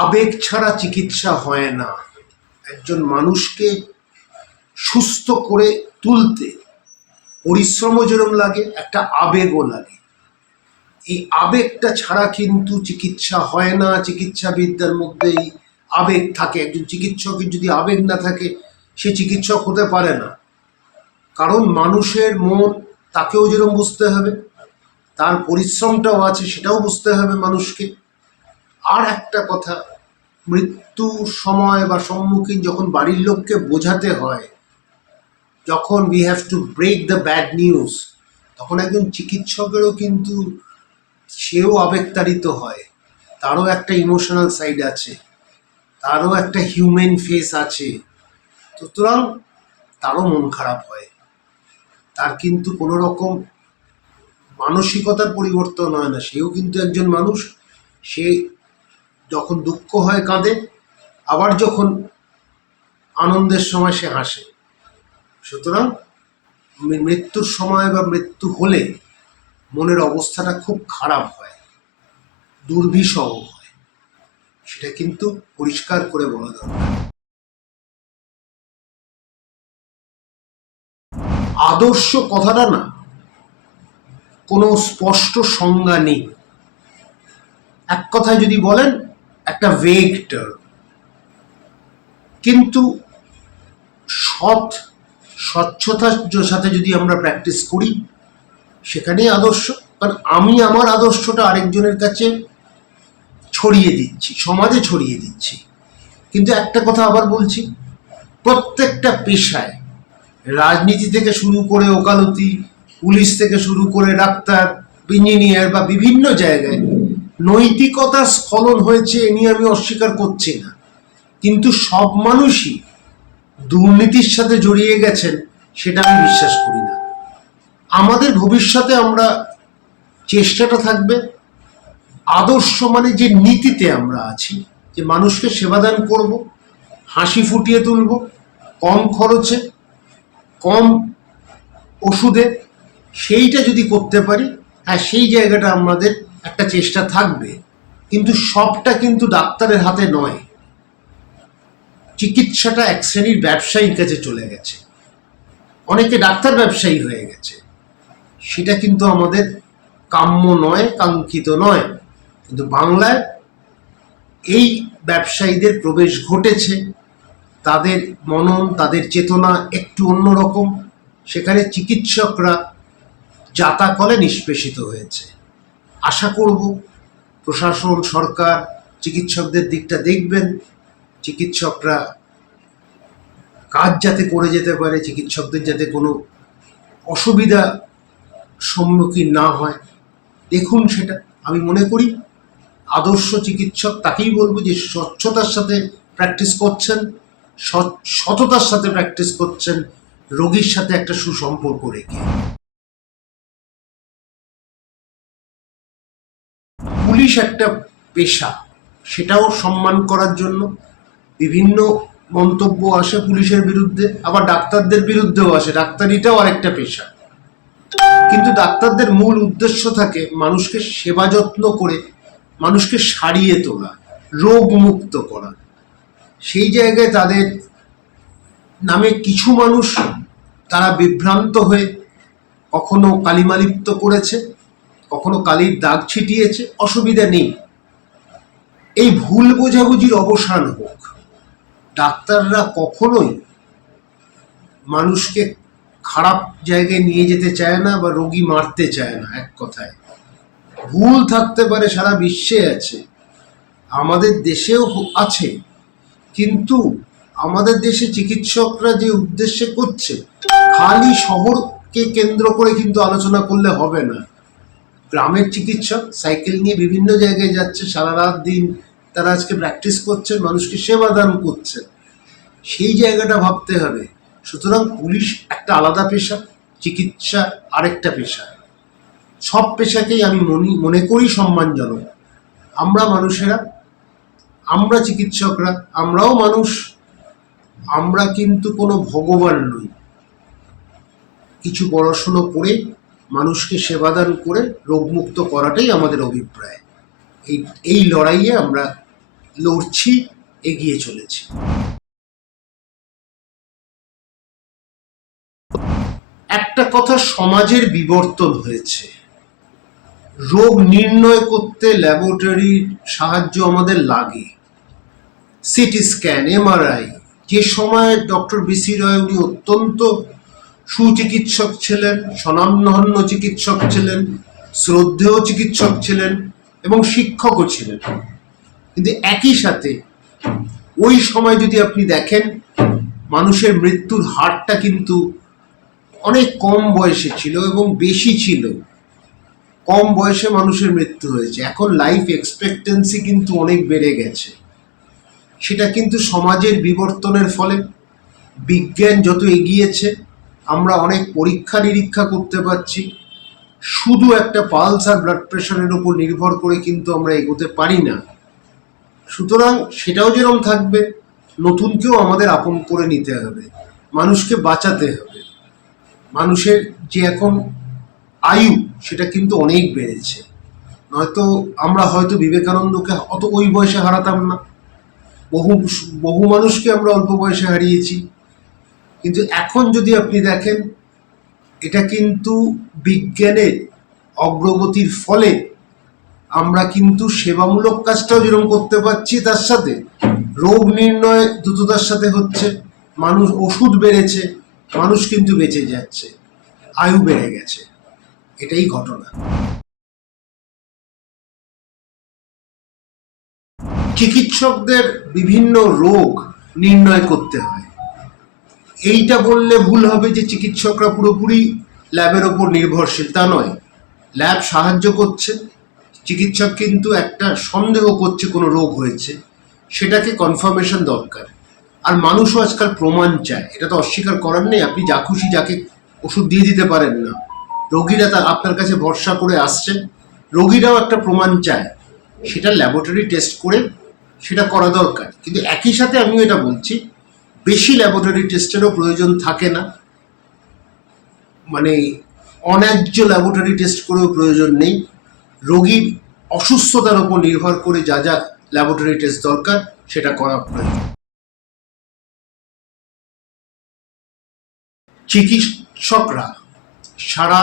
আবেগ ছাড়া চিকিৎসা হয় না। একজন মানুষকে সুস্থ করে তুলতে পরিশ্রমও যেরকম লাগে, একটা আবেগও লাগে। এই আবেগটা ছাড়া কিন্তু চিকিৎসা হয় না। চিকিৎসাবিদ্যার মধ্যেই আবেগ থাকে। একজন চিকিৎসকের যদি আবেগ না থাকে, সে চিকিৎসক হতে পারে না। কারণ মানুষের মন তাকেও যেরকম বুঝতে হবে, তার পরিশ্রমটাও আছে সেটাও বুঝতে হবে মানুষকে। আর একটা কথা, মৃত্যুর সময় বা সম্মুখীন যখন বাড়ির লোককে বোঝাতে হয়, যখন we have to break the bad news, তখন একজন চিকিৎসকেরও কিন্তু সেও আবেগতাড়িত হয়। তারও একটা ইমোশনাল সাইড আছে, তারও একটা হিউম্যান ফেস আছে। সুতরাং তারও মন খারাপ হয়। তার কিন্তু কোনো রকম মানসিকতার পরিবর্তন হয় না। সেও কিন্তু একজন মানুষ। সে যখন দুঃখ হয় কাঁদে, আবার যখন আনন্দের সময় সে হাসে। সুতরাং মৃত্যুর সময় বা মৃত্যু হলে মনের অবস্থাটা খুব খারাপ হয়, দুর্বিষহ হয়। সেটা কিন্তু পরিষ্কার করে বলা দরকার। আদর্শ কথাটা না কোনো স্পষ্ট সংজ্ঞা নেই। এক কথায় যদি বলেন, একটা ভেগ টার্ম। কিন্তু স্বচ্ছতার সাথে যদি আমরা প্র্যাকটিস করি, সেখানেই আদর্শ। কারণ আমি আমার আদর্শটা আরেকজনের কাছে ছড়িয়ে দিচ্ছি, সমাজে ছড়িয়ে দিচ্ছি। কিন্তু একটা কথা আবার বলছি, প্রত্যেকটা পেশায়, রাজনীতি থেকে শুরু করে ওকালতি, পুলিশ থেকে শুরু করে ডাক্তার, ইঞ্জিনিয়ার বা বিভিন্ন জায়গায় নৈতিকতার স্খলন হয়েছে, এ নিয়ে আমি অস্বীকার করছি না। কিন্তু সব মানুষই দুর্নীতির সাথে জড়িয়ে গেছেন, সেটা আমি বিশ্বাস করি না। আমাদের ভবিষ্যতে আমরা চেষ্টাটা থাকবে আদর্শ মানে যে নীতিতে আমরা আছি, যে মানুষকে সেবাদান করব, হাসি ফুটিয়ে তুলব, কম খরচে, কম ওষুধে, সেইটা যদি করতে পারি, হ্যাঁ, সেই জায়গাটা আমাদের একটা চেষ্টা থাকবে। কিন্তু সবটা কিন্তু ডাক্তারের হাতে নয়। চিকিৎসাটা এক শ্রেণীর ব্যবসায়ীর কাছে চলে গেছে, অনেকে ডাক্তার ব্যবসায়ী হয়ে গেছে। সেটা কিন্তু আমাদের কাম্য নয়, কাঙ্ক্ষিত নয়। কিন্তু বাংলায় এই ব্যবসায়ীদের প্রবেশ ঘটেছে। তাদের মনন, তাদের চেতনা একটু অন্যরকম। সেখানে চিকিৎসকরা জাতাকলে নিষ্পেষিত হয়েছে। আশা করব প্রশাসন, সরকার চিকিৎসকদের দিকটা দেখবেন। চিকিৎসকরা কাজ যাতে করে যেতে পারে, চিকিৎসকদের যাতে কোনো অসুবিধা সম্মুখীন না হয়, দেখুন সেটা। আমি মনে করি আদর্শ চিকিৎসক তাকেই বলবো যে স্বচ্ছতার সাথে প্র্যাকটিস করছেন, সততার সাথে প্র্যাকটিস করছেন, রোগীর সাথে একটা সুসম্পর্ক রেখে। পুলিশ একটা পেশা, সেটাও সম্মান করার জন্য বিভিন্ন মন্তব্য আসে পুলিশের বিরুদ্ধে, আবার ডাক্তারদের বিরুদ্ধেও আসে। ডাক্তারিটাও আরেকটা পেশা। কিন্তু ডাক্তারদের মূল উদ্দেশ্য থাকে মানুষকে সেবা যত্ন করে মানুষকে সারিয়ে তোলা, রোগ মুক্ত করা। সেই জায়গায় তাদের নামে কিছু মানুষ তারা বিভ্রান্ত হয়ে কখনো কালিমালিপ্ত করেছে, কখনো কালির দাগ ছিটিয়েছে। অসুবিধা নেই, এই ভুল বোঝাবুঝির অবসান হোক। ডাক্তাররা কখনোই মানুষকে খারাপ জায়গায় নিয়ে যেতে চায় না বা রোগী মারতে চায় না। এক কথায় ভুল থাকতে পারে, সারা বিশ্বে আছে, আমাদের দেশেও আছে। কিন্তু আমাদের দেশে চিকিৎসকরা যে উদ্দেশ্যে করছে, খালি শহরকে কেন্দ্র করে কিন্তু আলোচনা করলে হবে না। গ্রামের চিকিৎসক সাইকেল নিয়ে বিভিন্ন জায়গায় যাচ্ছে, সারা রাত দিন তারা আজকে প্র্যাকটিস করছেন, মানুষকে সেবা দান করছে। সেই জায়গাটা ভাবতে হবে। সুতরাং পুলিশ একটা আলাদা পেশা, চিকিৎসা আরেকটা পেশা। সব পেশাকেই আমি মনে করি সম্মানজনক। আমরা মানুষেরা, আমরা চিকিৎসকরা, আমরাও মানুষ। আমরা কিন্তু কোনো ভগবান নই। কিছু পড়াশুনো করে মানুষকে সেবাদান করে রোগমুক্ত করাটাই আমাদের অভিপ্রায়। এই লড়াইয়ে আমরা লড়ছি, এগিয়ে চলেছি। একটা কথা, সমাজের বিবর্তন হয়েছে। রোগ নির্ণয় করতে ল্যাবরেটরির সাহায্য আমাদের লাগে। CT scan, MRI. যে সময় ডক্টর বিসি রয় উনি অত্যন্ত সুচিকিৎসক ছিলেন, স্বনামধন্য চিকিৎসক ছিলেন, শ্রদ্ধেয় চিকিৎসক ছিলেন এবং শিক্ষকও ছিলেন। কিন্তু একই সাথে ওই সময় যদি আপনি দেখেন, মানুষের মৃত্যুর হারটা কিন্তু অনেক কম বয়সে ছিল এবং বেশি ছিল। কম বয়সে মানুষের মৃত্যু হয়েছে। এখন লাইফ এক্সপেক্টেন্সি কিন্তু অনেক বেড়ে গেছে। সেটা কিন্তু সমাজের বিবর্তনের ফলে। বিজ্ঞান যত এগিয়েছে, আমরা অনেক পরীক্ষা নিরীক্ষা করতে পারছি। শুধু একটা পালস আর ব্লাড প্রেশারের উপর নির্ভর করে কিন্তু আমরা এগোতে পারি না। সুতরাং সেটাও যেরকম থাকবে, নতুনকেও আমাদের আপন করে নিতে হবে, মানুষকে বাঁচাতে হবে। মানুষের যে এখন আয়ু, সেটা কিন্তু অনেক বেড়েছে। নয়তো আমরা হয়তো বিবেকানন্দকে অত ওই বয়সে হারাতাম না। বহু বহু মানুষকে আমরা অল্প বয়সে হারিয়েছি। কিন্তু এখন যদি আপনি দেখেন, এটা কিন্তু বিজ্ঞানের অগ্রগতির ফলে আমরা কিন্তু সেবামূলক কাজটাও যেরকম করতে পারছি, তার সাথে রোগ নির্ণয় দ্রুততার সাথে হচ্ছে। মানুষ, ওষুধ বেড়েছে, মানুষ কিন্তু বেঁচে যাচ্ছে, আয়ু বেড়ে গেছে। এটাই ঘটনা। চিকিৎসকদের বিভিন্ন রোগ নির্ণয় করতে হয়। এইটা বললে ভুল হবে যে চিকিৎসকরা পুরোপুরি ল্যাবের ওপর নির্ভরশীল, তা নয়। ল্যাব সাহায্য করছে। চিকিৎসক কিন্তু একটা সন্দেহ করছে কোনো রোগ হয়েছে, সেটাকে কনফার্মেশন দরকার। আর মানুষও আজকাল প্রমাণ চায়, এটা তো অস্বীকার করার নেই। আপনি যা খুশি যাকে ওষুধ দিয়ে দিতে পারেন না। রোগীরা তার আপনার কাছে ভরসা করে আসছে, রোগীরাও একটা প্রমাণ চায়, সেটা ল্যাবরেটরি টেস্ট করে সেটা করা দরকার। কিন্তু একই সাথে আমিও এটা বলছি, বেশি ল্যাবরেটরি টেস্টেরও প্রয়োজন থাকে না। মানে অন্যায্য ল্যাবরেটরি টেস্ট করেও প্রয়োজন নেই। রোগীর অসুস্থতার উপর নির্ভর করে যা যা ল্যাবরেটরি টেস্ট দরকার, সেটা করা প্রয়োজন। চিকিৎসকরা সারা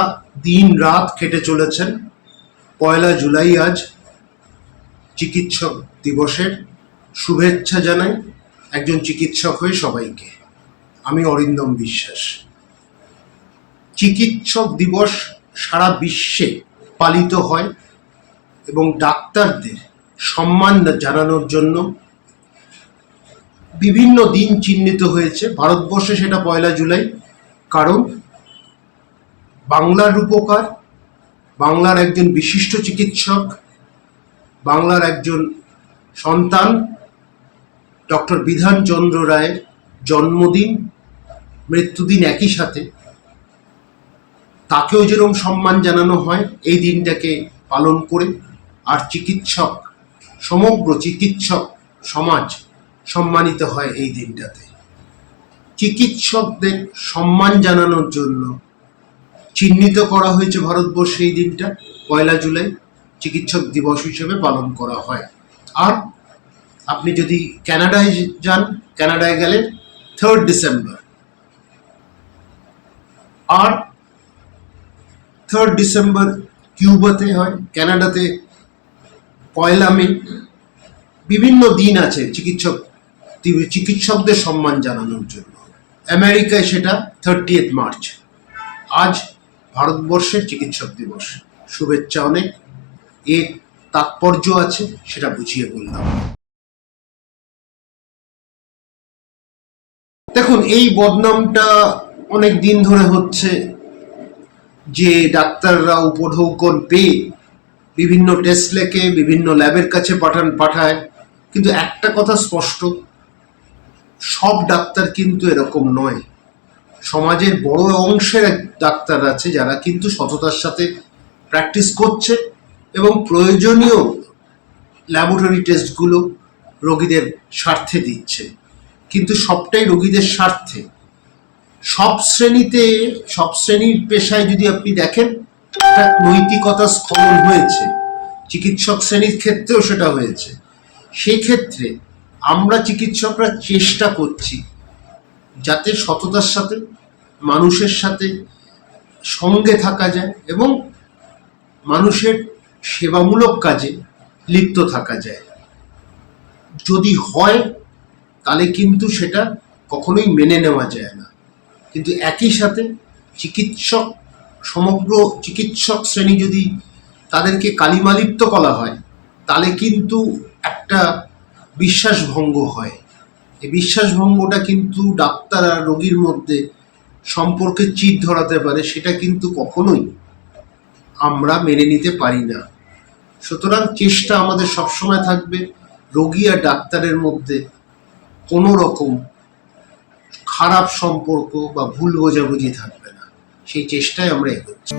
দিন রাত খেটে চলেছেন। 1 জুলাই আজ চিকিৎসক দিবসের শুভেচ্ছা জানাই একজন চিকিৎসক হয়ে সবাইকে। আমি অরিন্দম বিশ্বাস। চিকিৎসক দিবস সারা বিশ্বে পালিত হয় এবং ডাক্তারদের সম্মান জানানোর জন্য বিভিন্ন দিন চিহ্নিত হয়েছে। ভারতবর্ষে সেটা 1 জুলাই, কারণ বাংলার রূপকার, বাংলার একজন বিশিষ্ট চিকিৎসক, বাংলার একজন সন্তান ডক্টর বিধানচন্দ্র রায়ের জন্মদিন, মৃত্যুদিন একই সাথে। তাকেও যেরকম সম্মান জানানো হয় এই দিনটাকে পালন করে, আর চিকিৎসক, সমগ্র চিকিৎসক সমাজ সম্মানিত হয় এই দিনটাতে। চিকিৎসকদের সম্মান জানানোর জন্য চিহ্নিত করা হয়েছে ভারতবর্ষে এই দিনটা। 1 জুলাই চিকিৎসক দিবস হিসেবে পালন করা হয়। আর আপনি যদি কানাডায় যান, কানাডায় গেলে 3 ডিসেম্বর। আর 3 ডিসেম্বর কিউবাতে হয়, কানাডাতে 1 মে। বিভিন্ন দিন আছে চিকিৎসকদের সম্মান জানানোর জন্য। আমেরিকায় সেটা 30 মার্চ। আজ ভারতবর্ষের চিকিৎসক দিবস। শুভেচ্ছা অনেক। এর তাৎপর্য আছে, সেটা বুঝিয়ে বললাম। দেখুন, এই বদনামটা অনেক দিন ধরে হচ্ছে যে ডাক্তাররা উপঢৌকন পেয়ে বিভিন্ন টেস্ট লেখে বিভিন্ন ল্যাবের কাছে পাঠায়। কিন্তু একটা কথা স্পষ্ট, সব ডাক্তার কিন্তু এরকম নয়। সমাজের বড় অংশের ডাক্তার আছে যারা কিন্তু সততার সাথে প্র্যাকটিস করছে এবং প্রয়োজনীয় ল্যাবরেটরি টেস্টগুলো রোগীদের স্বার্থে দিচ্ছে। কিন্তু সবটাই রোগীদের স্বার্থে। সব শ্রেণীর পেশায় যদি আপনি দেখেন, একটা নৈতিকতা স্খলন হয়েছে। চিকিৎসক শ্রেণীর ক্ষেত্রেও সেটা হয়েছে। সেক্ষেত্রে আমরা চিকিৎসকরা চেষ্টা করছি যাতে সততার সাথে মানুষের সাথে সঙ্গে থাকা যায় এবং মানুষের সেবামূলক কাজে লিপ্ত থাকা যায়। যদি হয় তাহলে কিন্তু সেটা কখনোই মেনে নেওয়া যায় না। কিন্তু একই সাথে চিকিৎসক, সমগ্র চিকিৎসক শ্রেণী যদি তাদেরকে কালিমালিপ্ত করা হয় তাহলে কিন্তু একটা বিশ্বাসভঙ্গ হয়। এই বিশ্বাসভঙ্গটা কিন্তু ডাক্তার আর রোগীর মধ্যে সম্পর্কে চির ধরাতে পারে, সেটা কিন্তু কখনোই আমরা মেনে নিতে পারি না। সুতরাং চেষ্টা আমাদের সবসময় থাকবে রোগী আর ডাক্তারের মধ্যে কোনো রকম খারাপ সম্পর্ক বা ভুল বোঝাবুঝি থাকবে না, সেই চেষ্টায় আমরা এগোচ্ছি।